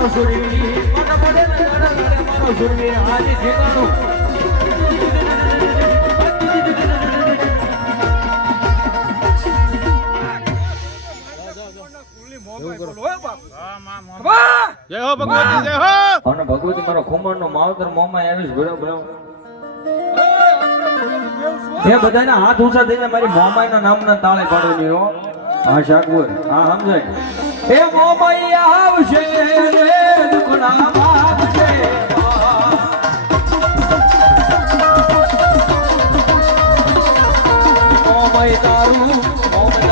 મારો સુરવી મારો સુરવી આજે ઠેકાણું ભગવતી મારો ખુમણ નો માવતર આવીશ ભલો ભલો એ બધાના હાથ ઊંચા થઈને મારી મોમાઈના નામના તાળે પાડવાની હો હા શાકવર હા સમજાય. એ મોમાઈ આવશે રે દુખડા માગશે મોમાઈ તારું મોમાઈ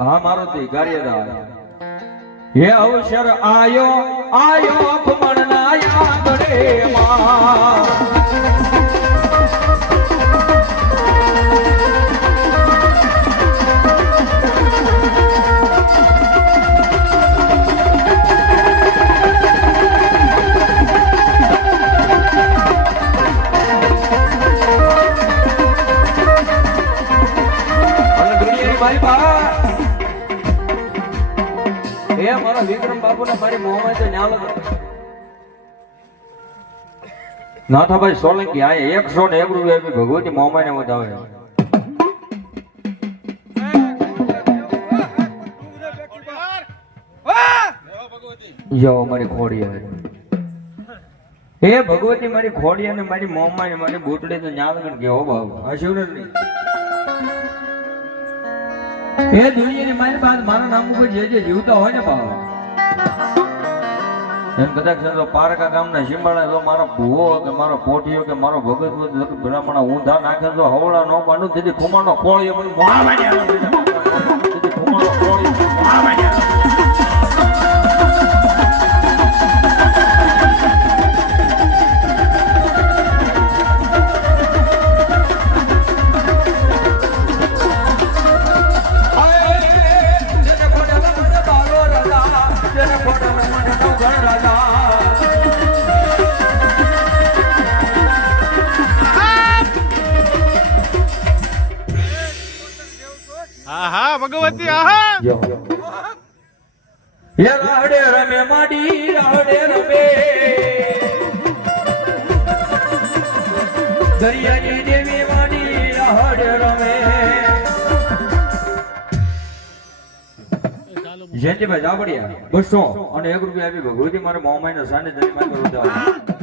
હા મારુતિ ગારિયાદા હે અવસર આયો આયો ખમણ ના યાગડે માં બાપુને નાથાભાઈ સોલંકી, આ એકસો ને એક રૂપિયા ભગવતી મોહમાં ને વધાવે. જો મારી ખોડી આવે. હે ભગવતી, મારી ખોડી અને મારી મોમા ને મારી બુટડી તો ન્યાલ ગણ ગયો બાબુ શિવને નહીં. એ દુનિયાની મારી પાસે મારા નામ ઉપર જે જે જીવતા હોય ને બાબા એમ કદાચ સમજો પારકા ગામના શિંબાળા જો મારો ભૂવો કે મારો પોઠિયો કે મારો ભગત બ્રાહ્મણ ઊંધા નાખે તો હવળા નો પાડું તેથી ખુમાનો માંડ્યા તેથી ખુમાનો ખોળિયો આહા, ભગવતી, આહા! એ રાહડે રમે, માડી રાહડે રમે. દરિયાની દેવી માડી રાહડે રમે. જયંતિભાઈ જાબડિયા બસો અને એક રૂપિયા આપી ભગવતી, મારે મોમાઈ ના સાને જરી માં કરું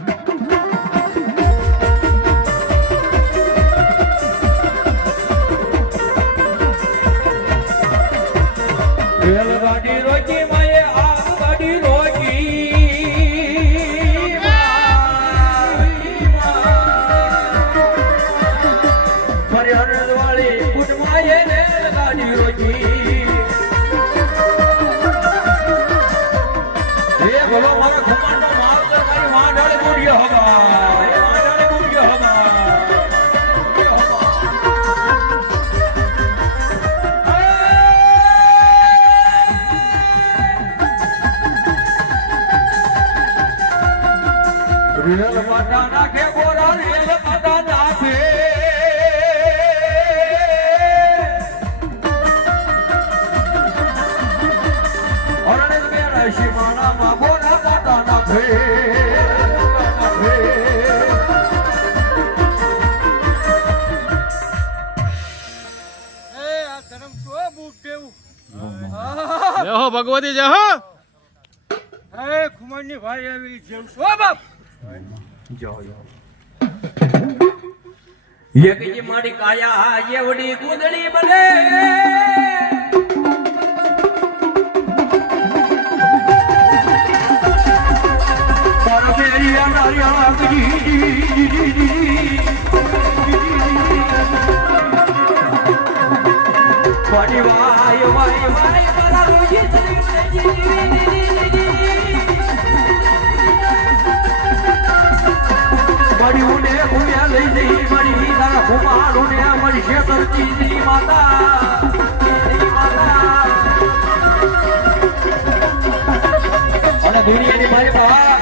ಮಾಡಿರೋ ಜೀವ રેલ માતા નાખે બોરા રેલ નાખે શિમાણામાં બોરા નાખે ભગવતી જય હો. ખુમારની ભાઈ આવી જેવું છો. બાપ! એકજી મારી કાયા એવડી કુદડી બને. વાડી વાય વાય વાય મારા રોજી મળ્યું ને ભૂલ્યા લઈ જઈ મળી તારા કુમારું ને મળશે ધરતી માતા. અને દુનિયાની મારી બા